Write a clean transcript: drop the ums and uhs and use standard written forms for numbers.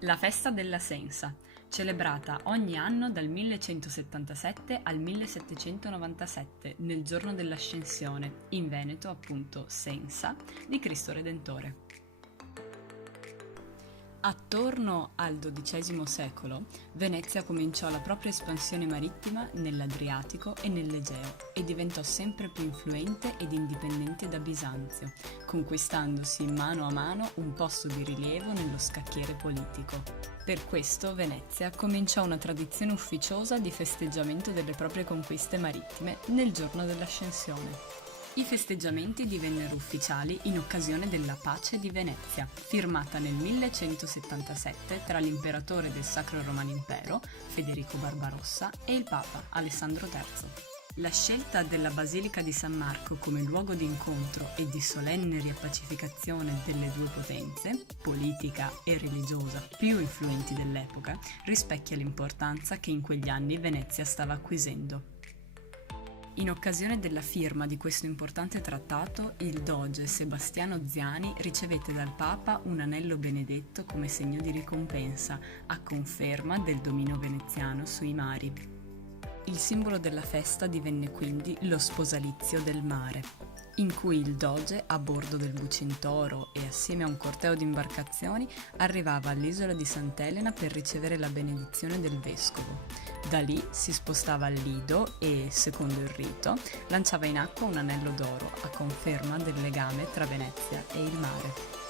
La festa della Sensa, celebrata ogni anno dal 1177 al 1797, nel giorno dell'Ascensione, in Veneto appunto Sensa, di Cristo Redentore. Attorno al XII secolo, Venezia cominciò la propria espansione marittima nell'Adriatico e nell'Egeo e diventò sempre più influente ed indipendente da Bisanzio, conquistandosi mano a mano un posto di rilievo nello scacchiere politico. Per questo Venezia cominciò una tradizione ufficiosa di festeggiamento delle proprie conquiste marittime nel giorno dell'Ascensione. I festeggiamenti divennero ufficiali in occasione della Pace di Venezia, firmata nel 1177 tra l'imperatore del Sacro Romano Impero, Federico Barbarossa, e il Papa, Alessandro III. La scelta della Basilica di San Marco come luogo di incontro e di solenne riappacificazione delle due potenze, politica e religiosa, più influenti dell'epoca, rispecchia l'importanza che in quegli anni Venezia stava acquisendo. In occasione della firma di questo importante trattato, il doge Sebastiano Ziani ricevette dal Papa un anello benedetto come segno di ricompensa, a conferma del dominio veneziano sui mari. Il simbolo della festa divenne quindi lo sposalizio del mare, in cui il doge, a bordo del Bucentoro e assieme a un corteo di imbarcazioni, arrivava all'isola di Sant'Elena per ricevere la benedizione del vescovo. Da lì si spostava al Lido e, secondo il rito, lanciava in acqua un anello d'oro a conferma del legame tra Venezia e il mare.